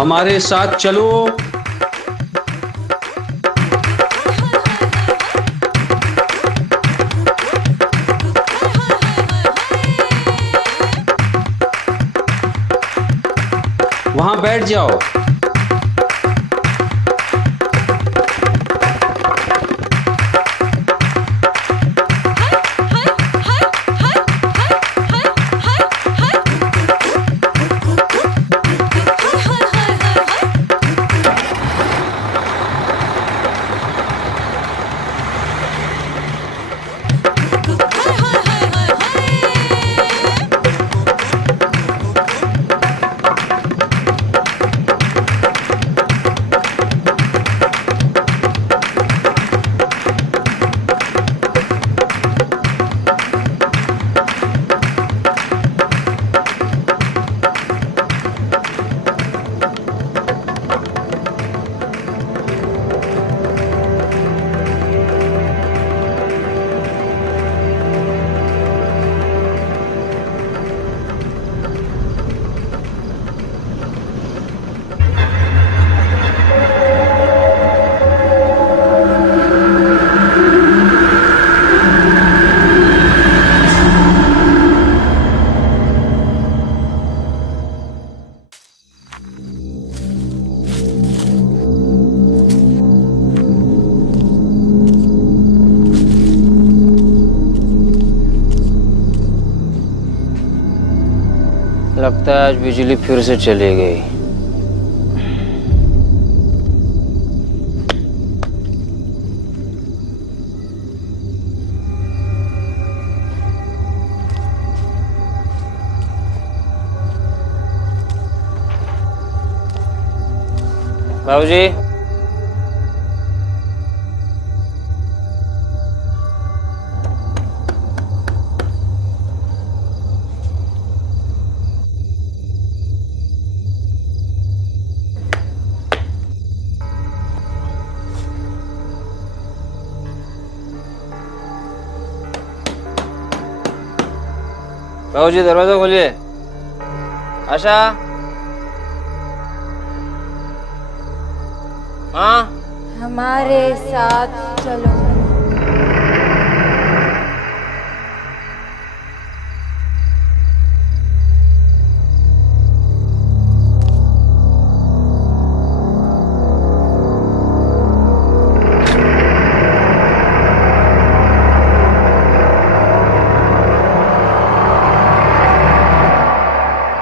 हमारे साथ चलो। वहां बैठ जाओ। लगता है आज बिजली फिर से चली गई। बाबूजी, बाबूजी दरवाजा खोलिए। आशा, हाँ, हमारे साथ चलो।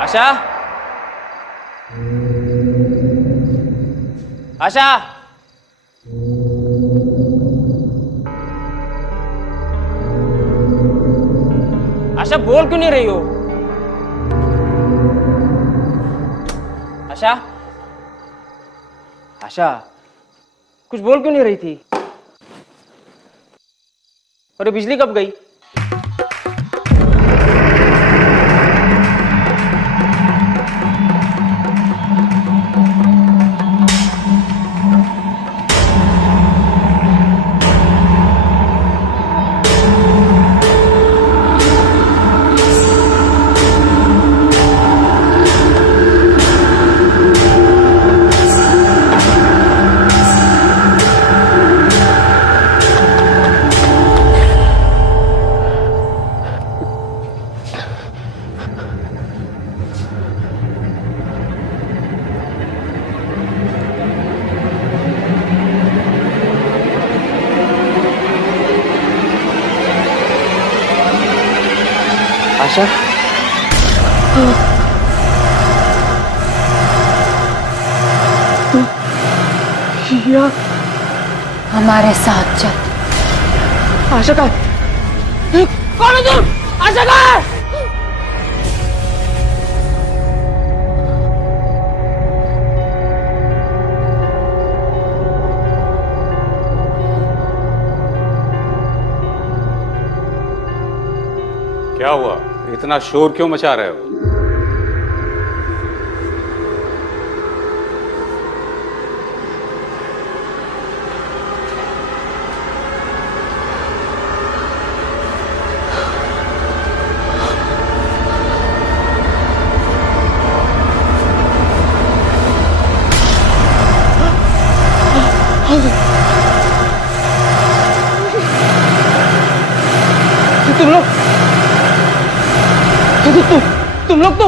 आशा, आशा, आशा बोल क्यों नहीं रही हो? आशा, आशा, कुछ बोल क्यों नहीं रही थी? अरे बिजली कब गई? आशा, हमारे साथ चल। आशा का कौन है तुम? आशा का क्या हुआ? इतना शोर क्यों मचा रहे हो? तुम लोग तो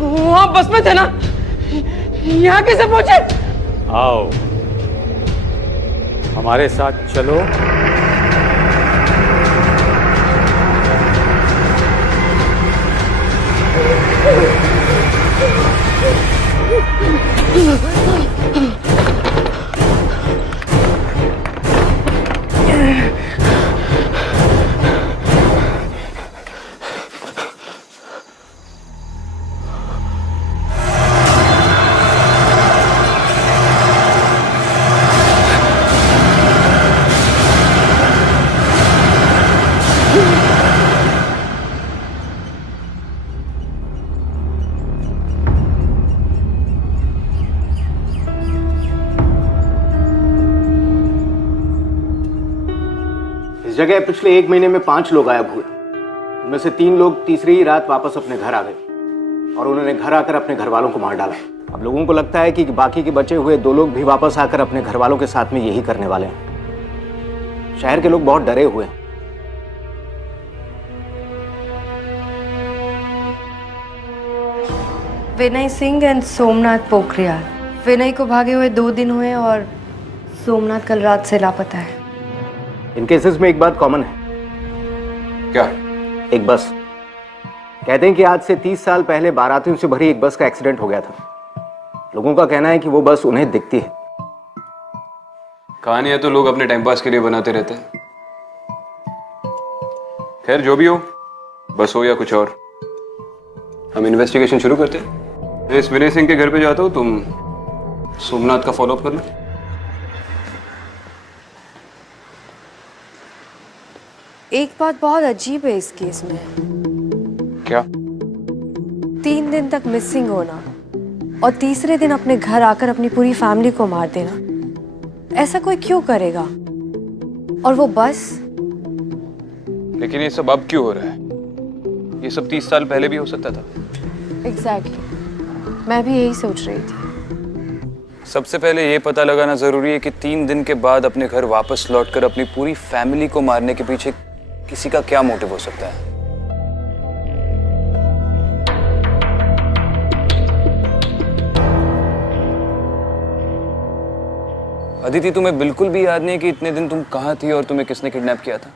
वहाँ बस में थे ना? यहाँ कैसे पहुंचे? आओ, हमारे साथ चलो। इस जगह पिछले 1 महीने में 5 लोग गायब हुए। उनमें से 3 लोग तीसरी ही रात वापस अपने घर आ गए और उन्होंने घर आकर अपने घर वालों को मार डाला। अब लोगों को लगता है कि बाकी के बचे हुए 2 लोग भी वापस आकर अपने घर वालों के साथ में यही करने वाले हैं। शहर के लोग बहुत डरे हुए हैं। विनय सिंह एंड सोमनाथ पोखरियाल। विनय को भागे हुए 2 दिन हुए और सोमनाथ कल रात से लापता है। इन केसेस में एक बात कॉमन है। क्या? एक बस। कहते हैं कि आज से 30 साल पहले बारातियों से भरी एक बस का एक्सीडेंट हो गया था। लोगों का कहना है कि वो बस उन्हें दिखती है। कहानियां तो लोग अपने टाइम पास के लिए बनाते रहते हैं। खैर जो भी हो, बस हो या कुछ और, हम इन्वेस्टिगेशन शुरू करते हैं। मैं इस विनय सिंह के घर पे जाता हूँ, तुम सोमनाथ का फॉलोअप कर लो। एक बात बहुत अजीब है इस केस में। क्या? 3 दिन तक मिसिंग होना और तीसरे दिन अपने घर आकर अपनी पूरी फैमिली को मार देना, ऐसा कोई क्यों करेगा? और वो बस। लेकिन ये सब अब क्यों हो रहा है? ये सब 30 साल पहले भी हो सकता था। एग्जैक्टली, मैं भी यही सोच रही थी। सबसे पहले ये पता लगाना जरूरी है कि 3 दिन के बाद अपने घर वापस लौटकर अपनी पूरी फैमिली को मारने के पीछे किसी का क्या मोटिव हो सकता है। अदिति, तुम्हें बिल्कुल भी याद नहीं कि इतने दिन तुम कहां थी और तुम्हें किसने किडनैप किया था?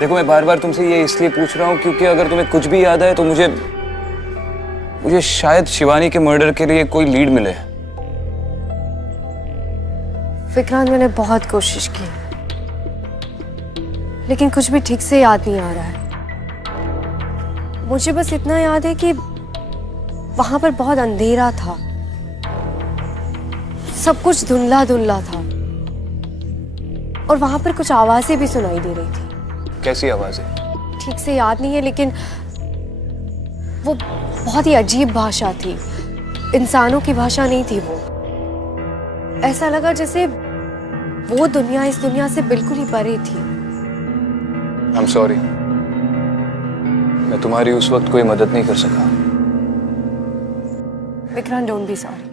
देखो, मैं बार बार तुमसे ये इसलिए पूछ रहा हूं क्योंकि अगर तुम्हें कुछ भी याद आए तो मुझे शायद शिवानी के मर्डर के लिए कोई लीड मिले। विक्रांत, मैंने बहुत कोशिश की लेकिन कुछ भी ठीक से याद नहीं आ रहा है। मुझे बस इतना याद है कि वहां पर बहुत अंधेरा था, सब कुछ धुंधला धुंधला था और वहां पर कुछ आवाजें भी सुनाई दे रही थी। कैसी आवाजें? ठीक से याद नहीं है लेकिन वो बहुत ही अजीब भाषा थी, इंसानों की भाषा नहीं थी वो। ऐसा लगा जैसे वो दुनिया इस दुनिया से बिल्कुल ही परे थी। I'm sorry, मैं तुम्हारी उस वक्त कोई मदद नहीं कर सका। Vikrant, don't be sorry.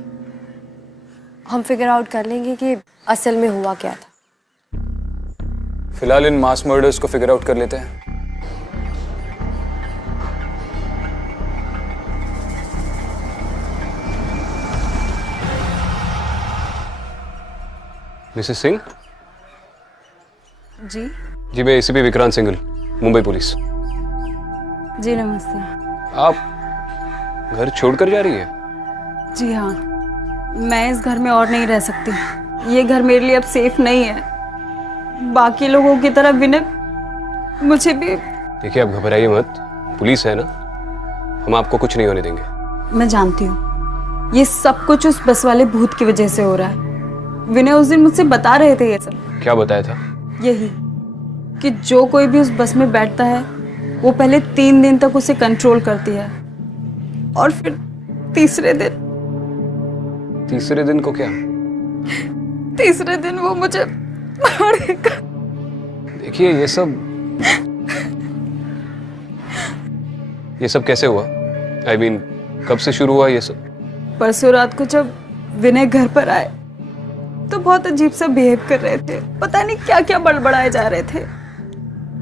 हम फिगर आउट कर लेंगे कि असल में हुआ क्या था। फिलहाल इन मास मर्डर्स को फिगर आउट कर लेते हैं। मिसेस सिंह? जी जी, मैं एसीपी विक्रांत सिंघल, मुंबई पुलिस। जी नमस्ते। आप घर छोड़कर जा रही है? जी हाँ, मैं इस घर में और नहीं रह सकती। ये घर मेरे लिए अब सेफ नहीं है। बाकी लोगों की तरह विनय मुझे भी। देखिए, आप घबराइए मत, पुलिस है ना, हम आपको कुछ नहीं होने देंगे। मैं जानती हूँ ये सब कुछ उस बस वाले भूत की वजह से हो रहा है। विनय उस दिन मुझसे बता रहे थे ये सब। क्या बताया था? यही कि जो कोई भी उस बस में बैठता है वो पहले 3 दिन तक उसे कंट्रोल करती है और फिर तीसरे दिन को क्या? तीसरे दिन वो मुझे मारेगा। देखिए, ये सब कैसे हुआ? I mean, कब से शुरू हुआ ये सब? परसों रात को जब विनय घर पर आए तो बहुत अजीब सा बिहेव कर रहे थे। पता नहीं क्या क्या बड़बड़ाए जा रहे थे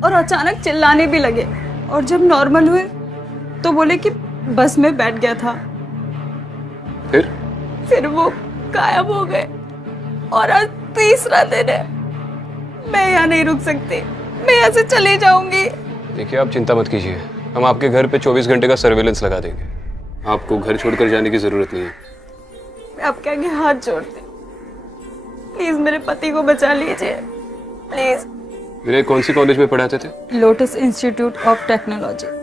और अचानक चिल्लाने भी लगे। और जब नॉर्मल हुए तो बोले कि बस में बैठ गया था। फिर वो गायब हो गए और आज तीसरा दिन है। मैं यहाँ नहीं रुक सकती, मैं यहाँ से चली जाऊंगी। देखिए आप चिंता मत कीजिए, हम आपके घर पे 24 घंटे का सर्वेलेंस लगा देंगे। आपको घर छोड़कर जाने की जरूरत नहीं है। मैं आपके आगे हाथ जोड़ती हूँ, प्लीज मेरे पति को बचा लीजिए, प्लीज। मेरे कौन सी कॉलेज में पढ़ाते थे? Lotus institute of technology.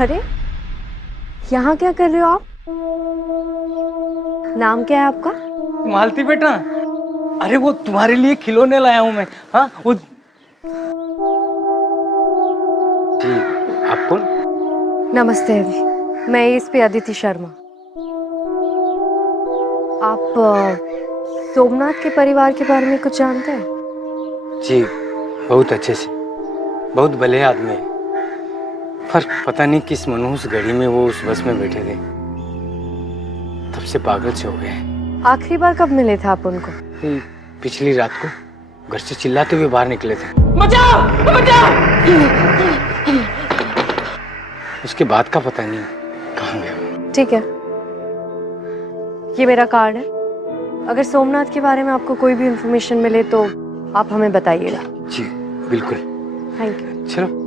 अरे यहाँ क्या कर रहे हो आप? नाम क्या है आपका? मालती बेटा, अरे वो तुम्हारे लिए खिलौने लाया हूं मैं। हाँ वो जी, आप कौन? नमस्ते, मैं एसपी अदिति शर्मा। आप सोमनाथ के परिवार के बारे में कुछ जानते हैं? जी, बहुत अच्छे से, बहुत भले आदमी है, पर पता नहीं किस मनहूस घड़ी में वो उस बस में बैठे थे, तब से पागल से हो गए। आखिरी बार कब मिले थे आप उनको? पिछली रात को घर से चिल्लाते हुए बाहर निकले थे। बचाओ बचाओ। उसके बाद का पता नहीं कहाँ गए। ठीक है, ये मेरा कार्ड है। अगर सोमनाथ के बारे में आपको कोई भी इंफॉर्मेशन मिले तो आप हमें बताइएगा। जी बिल्कुल। Thank you. चलो।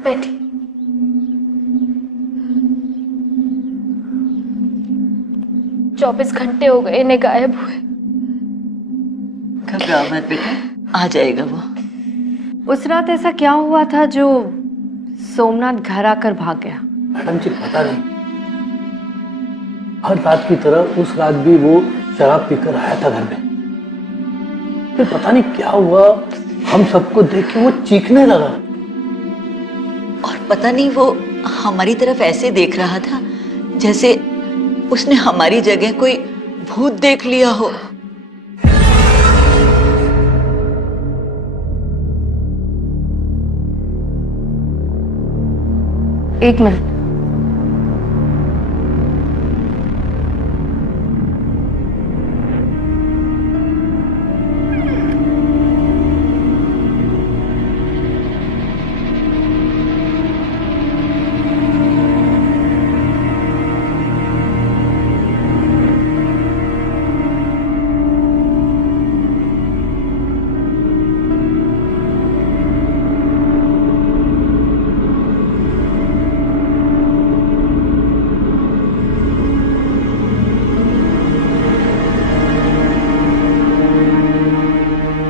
बैठी। चौबीस घंटे हो गए इन्हें गायब हुए। घबराओ मत बेटा, आ जाएगा वो। उस रात ऐसा क्या हुआ था जो सोमनाथ घर आकर भाग गया? मैडम जी पता नहीं, हर रात की तरह उस रात भी वो शराब पीकर आया था घर में। फिर पता नहीं क्या हुआ, हम सबको देख के वो चीखने लगा। और पता नहीं वो हमारी तरफ ऐसे देख रहा था जैसे उसने हमारी जगह कोई भूत देख लिया हो। एक मिनट।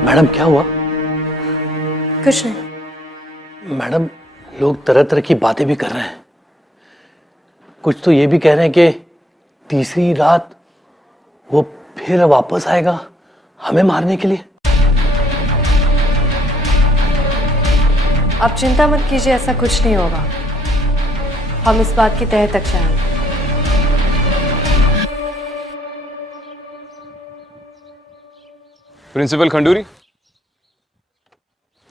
मैडम क्या हुआ? कुछ नहीं। मैडम लोग तरह तरह की बातें भी कर रहे हैं। कुछ तो ये भी कह रहे हैं कि तीसरी रात वो फिर वापस आएगा हमें मारने के लिए। आप चिंता मत कीजिए, ऐसा कुछ नहीं होगा। हम इस बात की तह तक जाएंगे। प्रिंसिपल खंडूरी।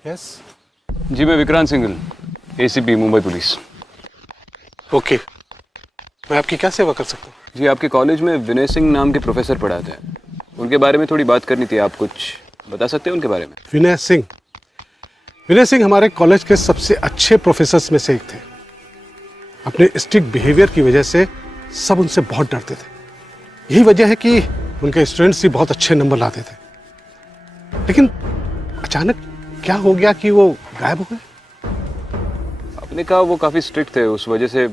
यस। जी मैं Vikrant Singhal, ACP Mumbai police. Okay, मैं आपकी क्या सेवा कर सकता हूँ? जी, आपके कॉलेज में विनय सिंह नाम के प्रोफेसर पढ़ाते हैं, उनके बारे में थोड़ी बात करनी थी। आप कुछ बता सकते हैं उनके बारे में? विनय सिंह? विनय सिंह हमारे कॉलेज के सबसे अच्छे प्रोफेसर्स में से एक थे। अपने स्ट्रिक्ट बिहेवियर की वजह से सब उनसे बहुत डरते थे। यही वजह है कि उनके स्टूडेंट्स भी बहुत अच्छे नंबर लाते थे। लेकिन अचानक क्या हो गया कि वो गायब हो गए? आपने कहा वो काफ़ी स्ट्रिक्ट थे, उस वजह से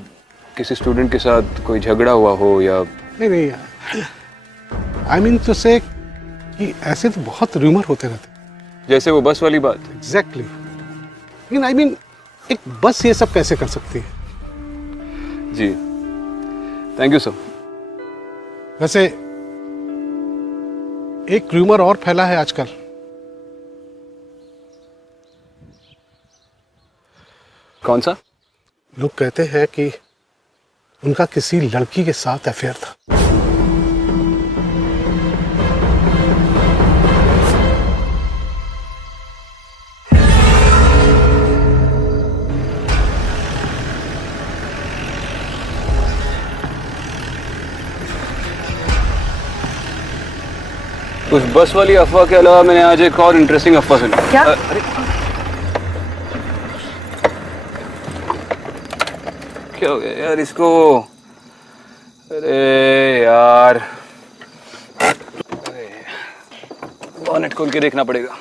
किसी स्टूडेंट के साथ कोई झगड़ा हुआ हो या? नहीं, आई मीन टू से कि ऐसे तो बहुत रूमर होते रहते। जैसे वो बस वाली बात? एग्जैक्टली। लेकिन आई मीन एक बस ये सब कैसे कर सकती है? जी, थैंक यू सर। वैसे एक रूमर और फैला है आजकल। कौन सा? लोग कहते हैं कि उनका किसी लड़की के साथ अफेयर था। उस बस वाली अफवाह के अलावा मैंने आज एक और इंटरेस्टिंग अफवाह सुनी। क्या? अरे क्या हो गया यार इसको? अरे यार, बॉनेट खोल के देखना पड़ेगा।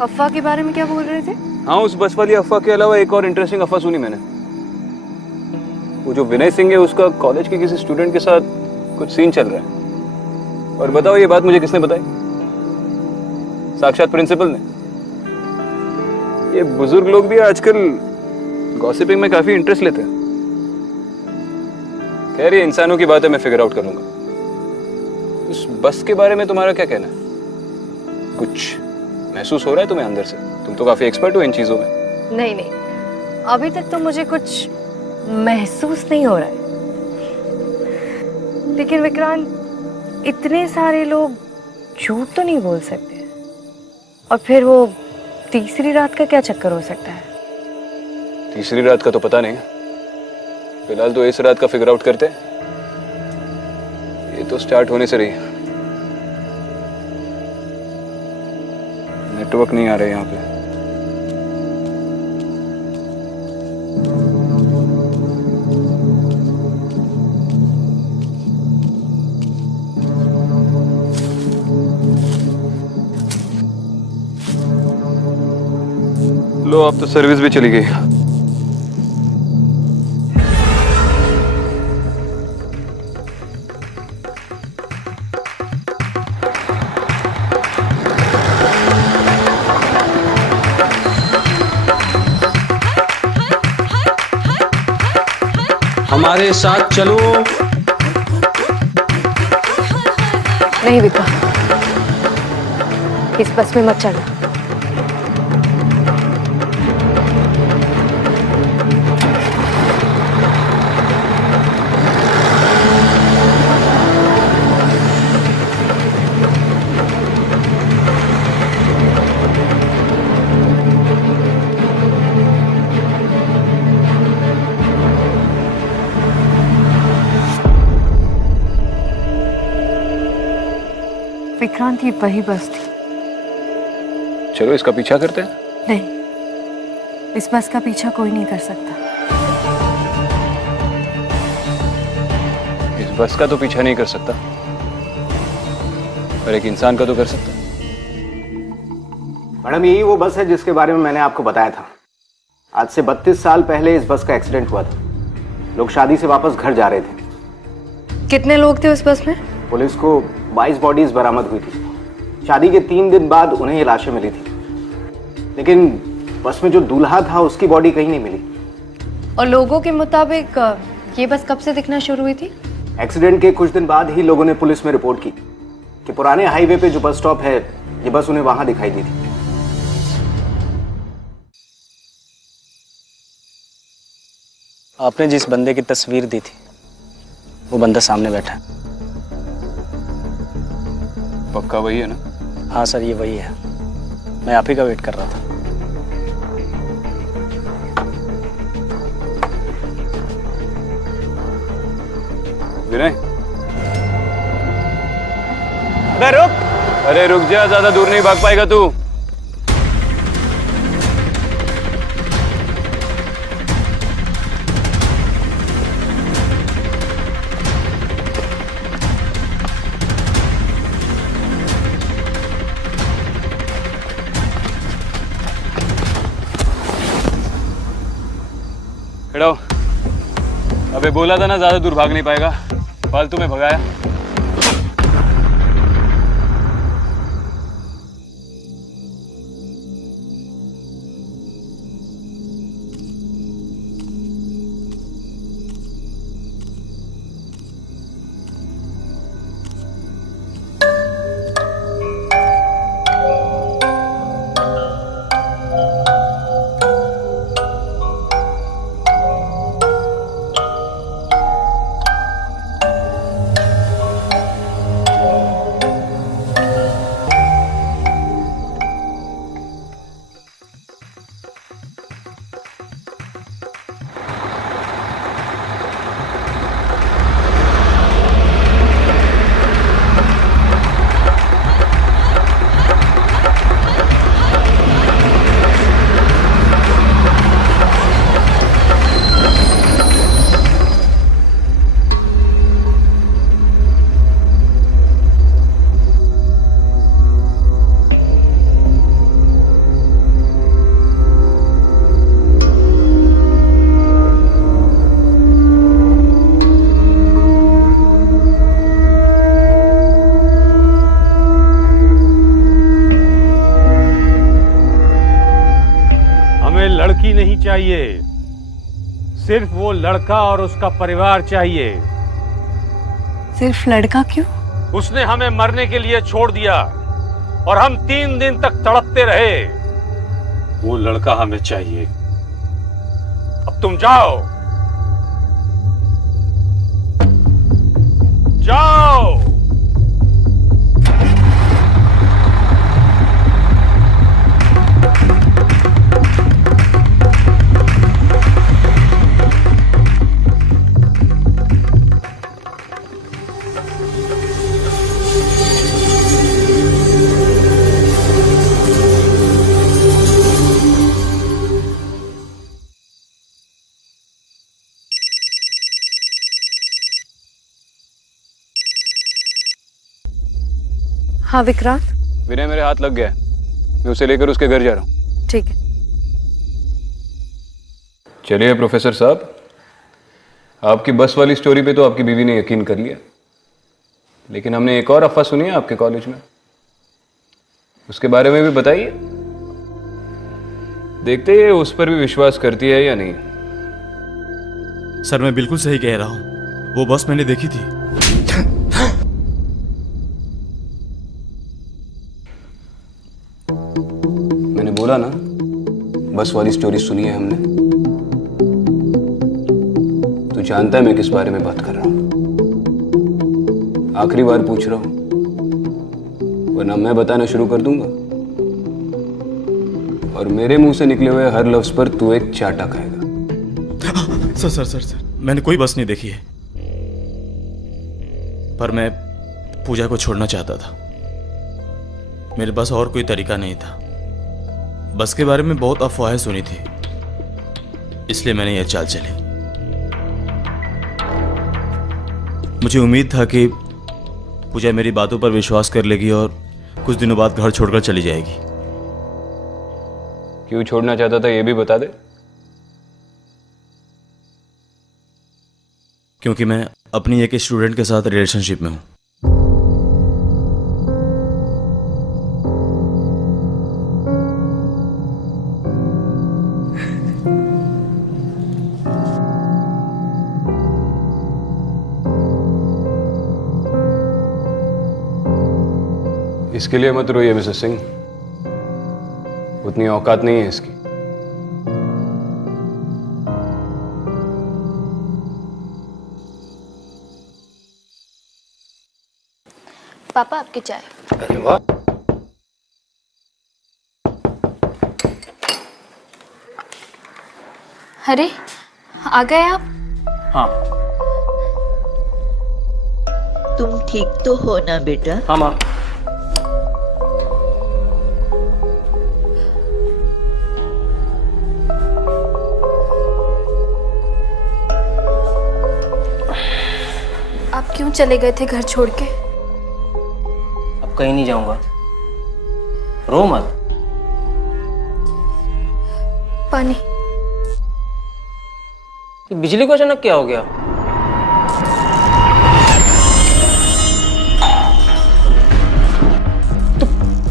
अफवाह के बारे में क्या बोल रहे थे? हाँ, उस बस वाली अफवाह के अलावा एक और इंटरेस्टिंग अफवाह सुनी मैंने। वो जो विनय सिंह है उसका कॉलेज के किसी स्टूडेंट के साथ कुछ सीन चल रहा है। और बताओ ये बात मुझे किसने बताई? साक्षात प्रिंसिपल ने। ये बुजुर्ग लोग भी आजकल गॉसिपिंग में काफी इंटरेस्ट लेते हैं। खैर, ये इंसानों की बात है, मैं फिगर आउट करूंगा। उस बस के बारे में तुम्हारा क्या कहना है? कुछ महसूस हो रहा है तुम्हें अंदर से? तुम तो काफी एक्सपर्ट हो इन चीजों में। नहीं, अभी तक तो मुझे कुछ महसूस नहीं हो रहा है। लेकिन विक्रांत, इतने सारे लोग झूठ तो नहीं बोल सकते। और फिर वो तीसरी रात का क्या चक्कर हो सकता है? तीसरी रात का तो पता नहीं, फिलहाल तो इस रात का फिगर आउट करते हैं। ये तो स्टार्ट होने से रही है। नेटवर्क नहीं आ रहा है यहाँ पे। लो, अब तो सर्विस भी चली गई। हमारे साथ चलो। नहीं विक्रांत, इस बस में मत चढ़ना। विक्रांत, ये वही बस थी। चलो इसका पीछा करते हैं। नहीं, इस बस का पीछा कोई नहीं कर सकता। इस बस का तो पीछा नहीं कर सकता, पर एक इंसान का तो कर सकता। मैडम, यही वो बस है जिसके बारे में मैंने आपको बताया था। आज से 32 साल पहले इस बस का एक्सीडेंट हुआ था। लोग शादी से वापस घर जा रहे थे। कितने लोग थे उस बस में? पुलिस को 22 बॉडीज बरामद हुई थी। शादी के 3 दिन बाद उन्हें ये लाशें मिली थी, लेकिन बस में जो दूल्हा था उसकी बॉडी कहीं नहीं मिली। और लोगों के मुताबिक ये बस कब से दिखना शुरू हुई थी? एक्सीडेंट के कुछ दिन बाद ही लोगों ने पुलिस में रिपोर्ट की कि पुराने हाईवे पे जो बस स्टॉप है, ये बस उन्हें वहां दिखाई दी थी। आपने जिस बंदे की तस्वीर दी थी, वो बंदा सामने बैठा है। पक्का वही है ना? हाँ सर, ये वही है। मैं आप ही का वेट कर रहा था। विनय, अबे रुक! अरे रुक जा, ज्यादा दूर नहीं भाग पाएगा तू। खड़ा हो। अबे बोला था ना, ज्यादा दूर भाग नहीं पाएगा। फालतू में भगाया। लड़की नहीं चाहिए, सिर्फ वो लड़का और उसका परिवार चाहिए। सिर्फ लड़का क्यों? उसने हमें मरने के लिए छोड़ दिया और हम 3 दिन तक तड़पते रहे। वो लड़का हमें चाहिए। अब तुम जाओ, जाओ। हाँ विक्रांत। विनय, मेरे हाथ लग गया है। मैं उसे लेकर उसके घर जा रहा हूँ। ठीक है। चलिए प्रोफेसर साहब, आपकी बस वाली स्टोरी पे तो आपकी बीवी ने यकीन कर लिया, लेकिन हमने एक और अफवाह सुनी है आपके कॉलेज में। उसके बारे में भी बताइए। देखते हैं उस पर भी विश्वास करती है या नहीं। सर मैं बिल्कुल सही कह रहा हूं, वो बस मैंने देखी थी। मैंने बोला ना, बस वाली स्टोरी सुनी है हमने। तू जानता है मैं किस बारे में बात कर रहा हूं। आखिरी बार पूछ रहा हूं, वरना मैं बताना शुरू कर दूंगा और मेरे मुंह से निकले हुए हर लफ्ज पर तू एक चाटा खाएगा। सर सर सर सर, मैंने कोई बस नहीं देखी है, पर मैं पूजा को छोड़ना चाहता था। मेरे पास और कोई तरीका नहीं था। बस के बारे में बहुत अफवाहें सुनी थी, इसलिए मैंने यह चाल चली। मुझे उम्मीद था कि पूजा मेरी बातों पर विश्वास कर लेगी और कुछ दिनों बाद घर छोड़कर चली जाएगी। क्यों छोड़ना चाहता था यह भी बता दे। क्योंकि मैं अपनी एक स्टूडेंट के साथ रिलेशनशिप में हूं। इसके लिए मत रोइए मिसेस सिंह, उतनी औकात नहीं है इसकी। पापा आपकी चाय। अरे वाह। अरे आ गए आप? हाँ तुम ठीक तो हो ना बेटा? हाँ माँ। आप क्यों चले गए थे घर छोड़ के? अब कहीं नहीं जाऊंगा, रो मत। पानी। ये बिजली को अचानक क्या हो गया?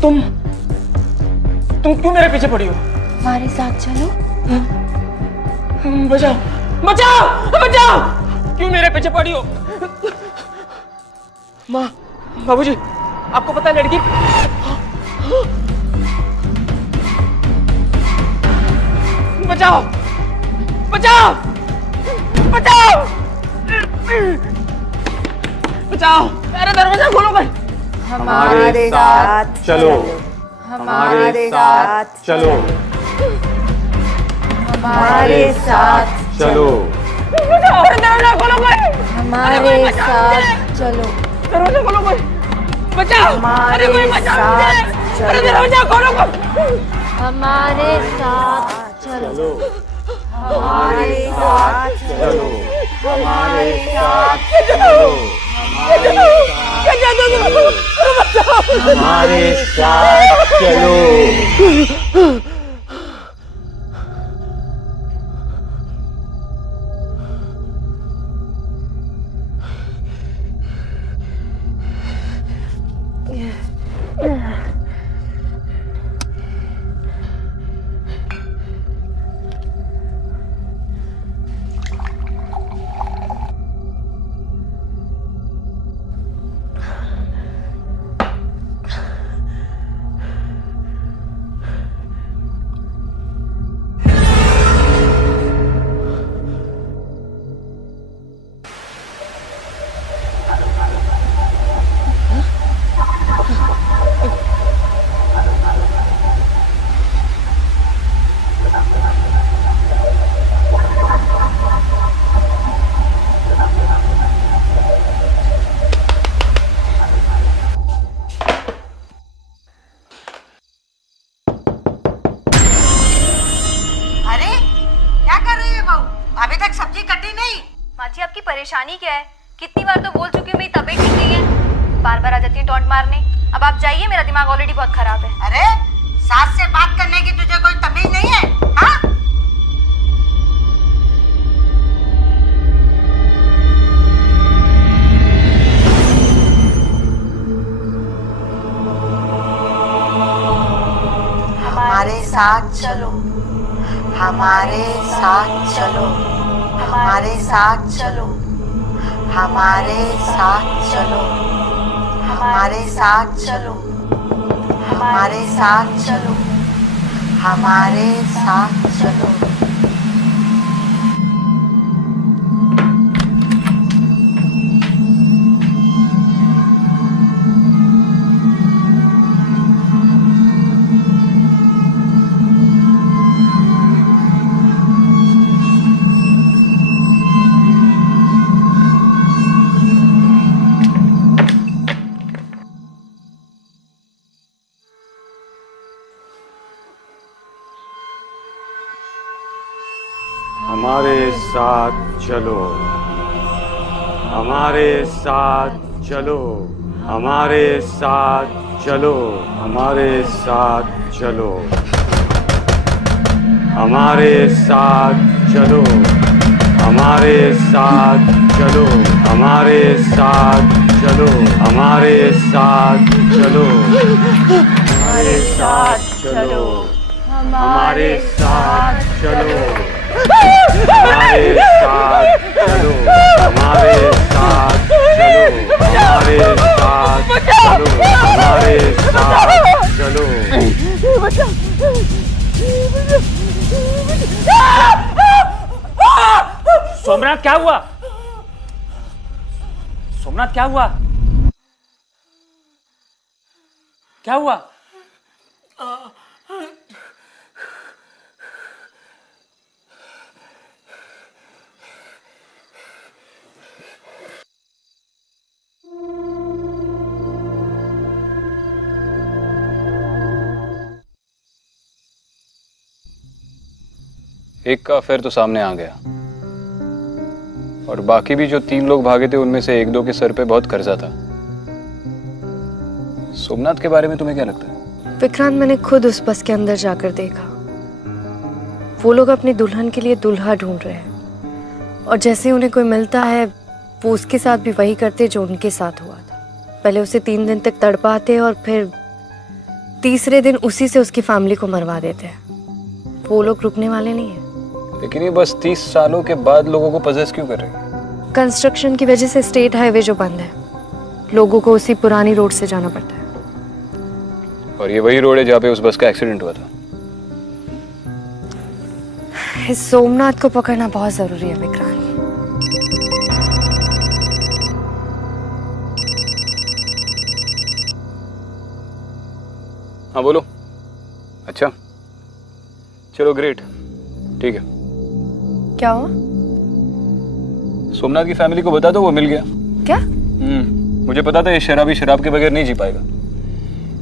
तुम क्यों मेरे पीछे पड़ी हो? हमारे साथ चलो। बचाओ बचाओ बचाओ! क्यों मेरे पीछे पड़ी हो? माँ, बाबूजी, आपको पता है लड़की? बचाओ बचाओ बचाओ बचाओ! अरे दरवाजा खोलो भाई। हमारे साथ चलो, हमारे साथ चलो, हमारे साथ चलो, बचाओ! अरे दरवाजा खोलो भाई। हमारे साथ चलो, दरवाजा खोलो भाई। बचाओ! अरे कोई बचाओ मुझे! अरे दरवाजा खोलो भाई। हमारे साथ चलो, हमारे साथ चलो, हमारे साथ चलो, हमारे साथ चलो। परेशानी क्या है? कितनी बार तो बोल चुकी हूँ मेरी तबीयत ठीक नहीं है, बार बार आ जाती है टॉन्ट मारने। अब आप जाइए, मेरा दिमाग ऑलरेडी बहुत खराब है। अरे सास से बात करने की तुझे कोई तमीज नहीं है? हाँ? हमारे साथ चलो, हमारे साथ चलो, हमारे साथ चलो, हमारे साथ चलो, हमारे साथ चलो, हमारे साथ चलो, हमारे साथ चलो। हमारे साथ चलो, हमारे साथ चलो, हमारे साथ चलो, हमारे साथ चलो, हमारे साथ चलो, हमारे साथ चलो, हमारे साथ चलो, हमारे साथ चलो, हमारे साथ चलो, हमारे साथ चलो, हमारे साथ चलो, हमारे साथ चलो, हमारे साथ चलो, हमारे साथ चलो। सोमनाथ क्या हुआ? सोमनाथ क्या हुआ? क्या हुआ? एक का अफेयर तो सामने आ गया, और बाकी भी जो 3 लोग भागे थे उनमें से 1-2 के सर पे बहुत कर्जा था। सोमनाथ के बारे में तुम्हें क्या लगता है? विक्रांत, मैंने खुद उस बस के अंदर जाकर देखा। वो लोग अपनी दुल्हन के लिए दूल्हा ढूंढ रहे हैं, और जैसे उन्हें कोई मिलता है वो उसके साथ भी वही करते जो उनके साथ हुआ था। पहले उसे 3 दिन तक तड़पाते और फिर तीसरे दिन उसी से उसकी फैमिली को मरवा देते हैं। वो लोग रुकने वाले नहीं है। लेकिन ये बस 30 सालों के बाद लोगों को पजेस क्यों कर रहे हैं? कंस्ट्रक्शन की वजह से स्टेट हाईवे जो बंद है, लोगों को उसी पुरानी रोड से जाना पड़ता है। और ये वही रोड है जहाँ पे उस बस का एक्सीडेंट हुआ था। इस सोमनाथ को पकड़ना बहुत जरूरी है विक्रांत। हाँ बोलो। अच्छा चलो ग्रेट, ठीक है। क्या हुआ? सोमनाथ की फैमिली को बता दो, वो मिल गया। क्या? मुझे पता था ये शराबी शराब के बगैर नहीं जी पाएगा,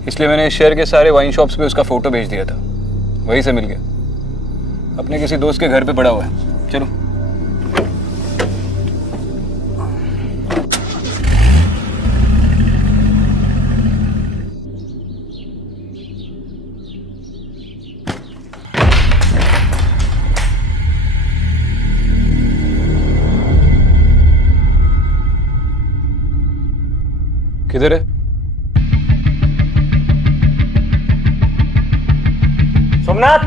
इसलिए मैंने इस शहर के सारे वाइन शॉप्स पे उसका फोटो भेज दिया था, वहीं से मिल गया। अपने किसी दोस्त के घर पे पड़ा हुआ है। चलो। किधर है? सोमनाथ,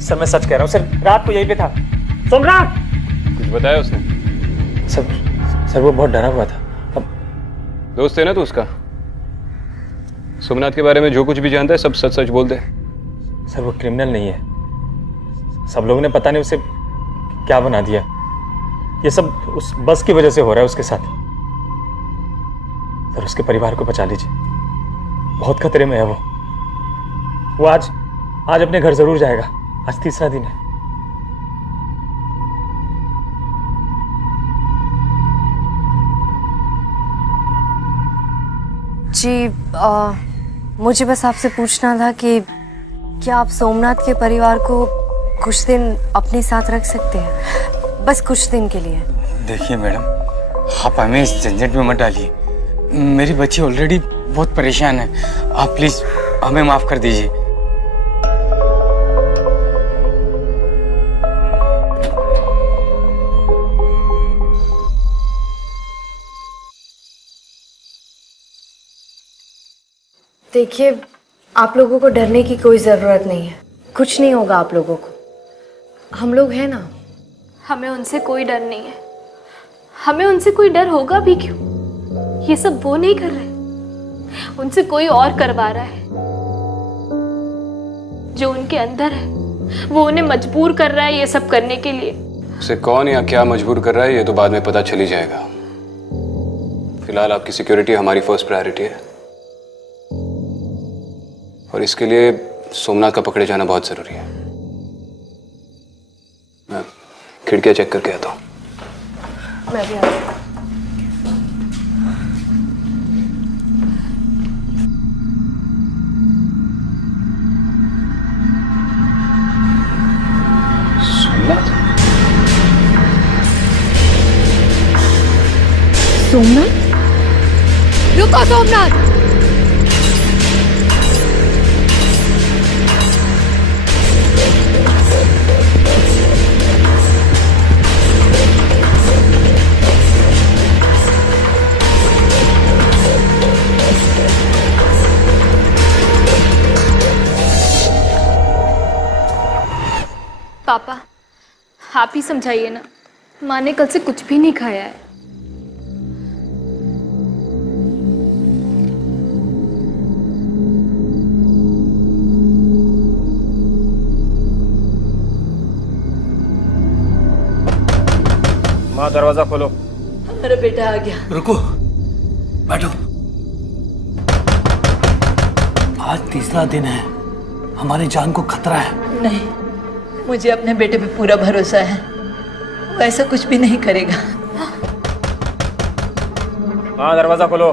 सर मैं सच कह रहा हूँ सर, रात को यहीं पे था। सोमनाथ! कुछ बताया उसने? सर वो बहुत डरा हुआ था। अब दोस्त है ना तू उसका? सोमनाथ के बारे में जो कुछ भी जानता है सब सच सच बोल दे। सर वो क्रिमिनल नहीं है, सब लोगों ने पता नहीं उसे क्या बना दिया। ये सब उस बस की वजह से हो रहा है उसके साथ। सर उसके परिवार को बचा लीजिए, बहुत खतरे में है वो आज अपने घर जरूर जाएगा। आज तीसरा दिन है। जी मुझे बस आपसे पूछना था कि क्या आप सोमनाथ के परिवार को कुछ दिन अपने साथ रख सकते हैं, बस कुछ दिन के लिए? देखिए मैडम, आप हमें इस झंझट में मत डालिए। मेरी बच्ची ऑलरेडी बहुत परेशान है। आप प्लीज हमें माफ कर दीजिए। देखिए, आप लोगों को डरने की कोई जरूरत नहीं है, कुछ नहीं होगा आप लोगों को। हम लोग हैं ना। हमें उनसे कोई डर नहीं है। हमें उनसे कोई डर होगा भी क्यों? ये सब वो नहीं कर रहे, उनसे कोई और करवा रहा है। जो उनके अंदर है वो उन्हें मजबूर कर रहा है ये सब करने के लिए। उसे कौन या क्या मजबूर कर रहा है ये तो बाद में पता चल ही जाएगा। फिलहाल आपकी सिक्योरिटी हमारी फर्स्ट प्रायोरिटी है, और इसके लिए सोमनाथ का पकड़े जाना बहुत जरूरी है। मैं खिड़कियां चेक करके आता हूँ। मैं भी आता हूँ। सोमनाथ, रुको सोमनाथ। पापा, आप ही समझाइए ना, माँ ने कल से कुछ भी नहीं खाया है। माँ दरवाजा खोलो। अरे बेटा आ गया। रुको, बैठो। आज तीसरा दिन है, हमारी जान को खतरा है। नहीं, मुझे अपने बेटे पे पूरा भरोसा है, वो ऐसा कुछ भी नहीं करेगा। हाँ दरवाजा खोलो,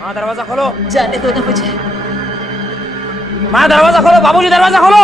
हाँ दरवाजा खोलो। जाने दो ना मुझे। माँ दरवाजा खोलो, बाबूजी दरवाजा खोलो।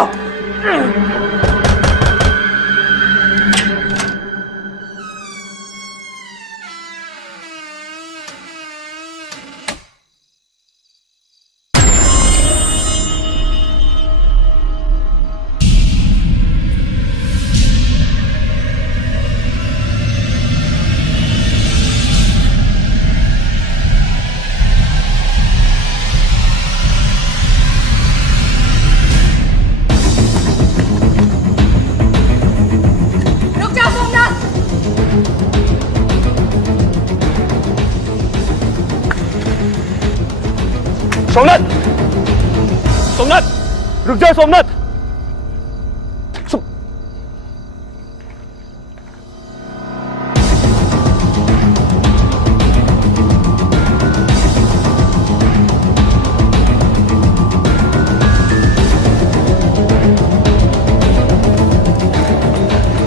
सोमनाथ, सोमनाथ, रुक जाओ सोमनाथ।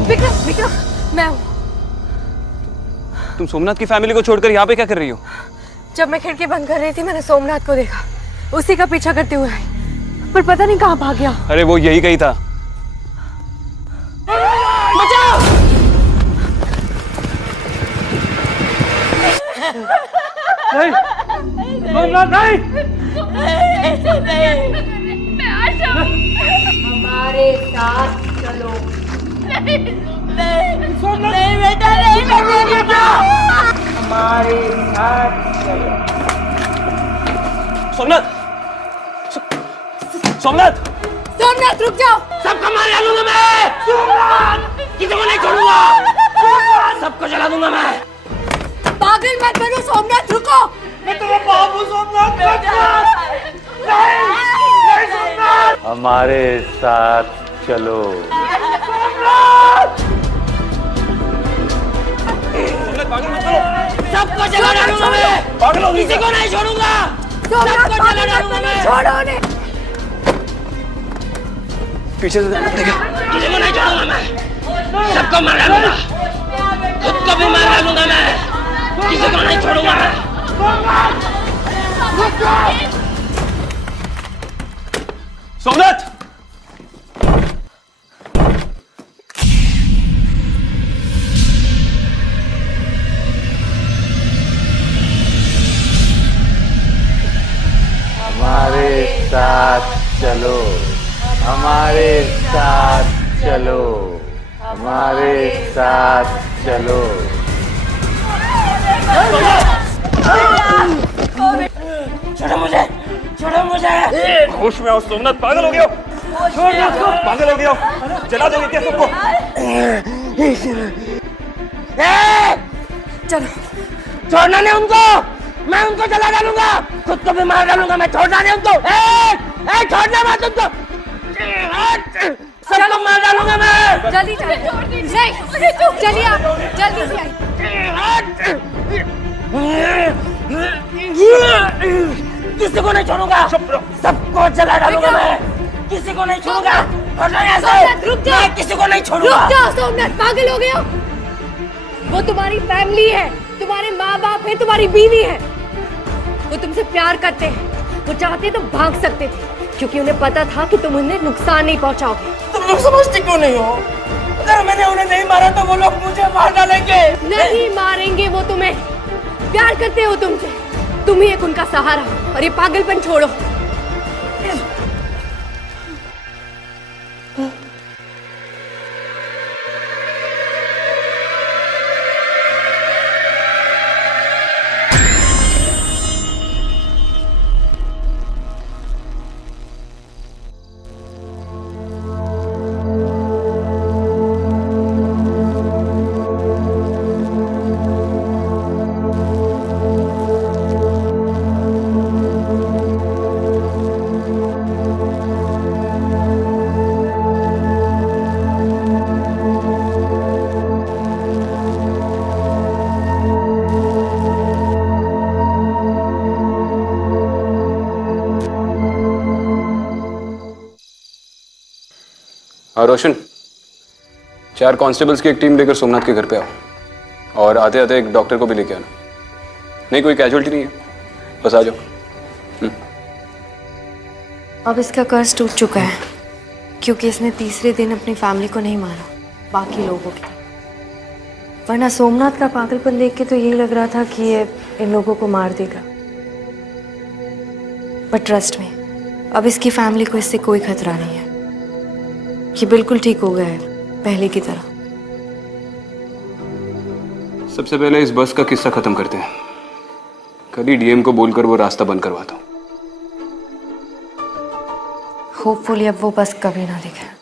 विक्रम, विक्रम, मैं हूँ। तुम सोमनाथ की फैमिली को छोड़कर यहाँ पे क्या कर रही हो? जब मैं खिड़की बंद कर रही थी, मैंने सोमनाथ को देखा, उसी का पीछा करते हुए आई, पर पता नहीं कहाँ भाग गया। अरे वो यही कहीं था। बचाओ! नहीं, सोमनाथ नहीं। मैं आ जाऊँ। हमारे साथ चलो। नहीं, नहीं बेटा, नहीं बेटा, हमारे साथ चलो। सोमनाथ, सोमनाथ, सोमनाथ रुक जाओ। सबको मार डालूंगा मैं। सोमनाथ, किसी को नहीं छोड़ूंगा। सबको जला दूंगा मैं। पागल मत बनो सोमनाथ, रुको। मैं तुम्हें बाबू सोमनाथ, नहीं सोमनाथ। हमारे साथ चलो। सबको जला डालूंगा मैं। किसी को नहीं छोड़ूंगा। सबको जला डालूंगा मैं। छोड़ो उन्हें। पीछे से जाना पड़ेगा। किसी को नहीं छोड़ूंगा मैं। सबको मार डालूंगा। खुद को भी मार डालूंगा मैं। किसी को नहीं छोड़ूंगा मैं। सोमनाथ, हमारे साथ चलो, हमारे साथ चलो, हमारे साथ चलो। छोड़ो मुझे, छोड़ो मुझे। होश में आओ सोमनाथ, पागल हो गया हो? छोड़ दो। पागल हो गया हो? जला दोगे क्या सबको? चलो, छोड़ना नहीं उनको। मैं उनको जला डालूंगा, खुद को भी मार डालूंगा मैं। छोड़ना नहीं उनको। छोड़ना मत उनको। सबको मार डालूंगा मैं। जल्दी चलिए आप, जल्दी से किसी को नहीं छोड़ूंगा। सबको जला डालूंगा मैं। किसी को नहीं छोड़ूंगा। रुक जाओ। मैं किसी को नहीं छोड़ूंगा। रुक जाओ सोमनाथ, पागल हो गए हो? वो तुम्हारी फैमिली है, तुम्हारे माँ बाप है, तुम्हारी बीवी है। वो तुमसे प्यार करते हैं, वो चाहते तो भाग सकते थे, क्योंकि उन्हें पता था कि तुम उन्हें नुकसान नहीं पहुंचाओगे। तुम लोग समझते क्यों नहीं हो? अगर मैंने उन्हें नहीं मारा तो वो लोग मुझे मार डालेंगे। नहीं मारेंगे वो तुम्हें, प्यार करते हो तुमसे, तुम ही एक उनका सहारा, और ये पागलपन छोड़ो। और रोशन, 4 कांस्टेबल्स की एक टीम लेकर सोमनाथ के घर पे आओ और आते आते एक डॉक्टर को भी लेके आना। नहीं, कोई कैजुअल्टी नहीं है, बस आ जाओ। अब इसका कर्ज टूट चुका है क्योंकि इसने तीसरे दिन अपनी फैमिली को नहीं मारा, बाकी लोगों की। वरना सोमनाथ का पागलपन देख के तो यही लग रहा था कि ये इन लोगों को मार देगा। बट ट्रस्ट में, अब इसकी फैमिली को इससे कोई खतरा नहीं है। ये बिल्कुल ठीक हो गया है, पहले की तरह। सबसे पहले इस बस का किस्सा खत्म करते हैं। कल ही डीएम को बोलकर वो रास्ता बंद करवाता हूँ। होपफुली अब वो बस कभी ना दिखे।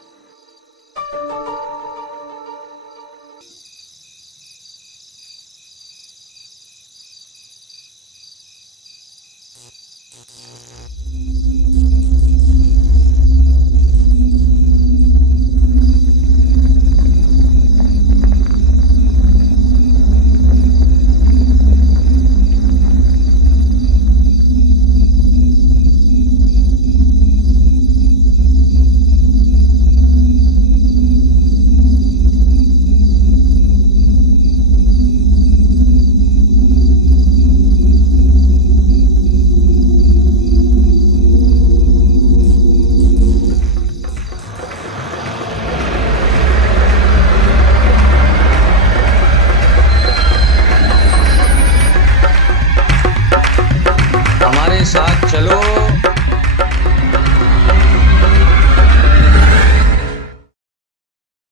साथ चलो।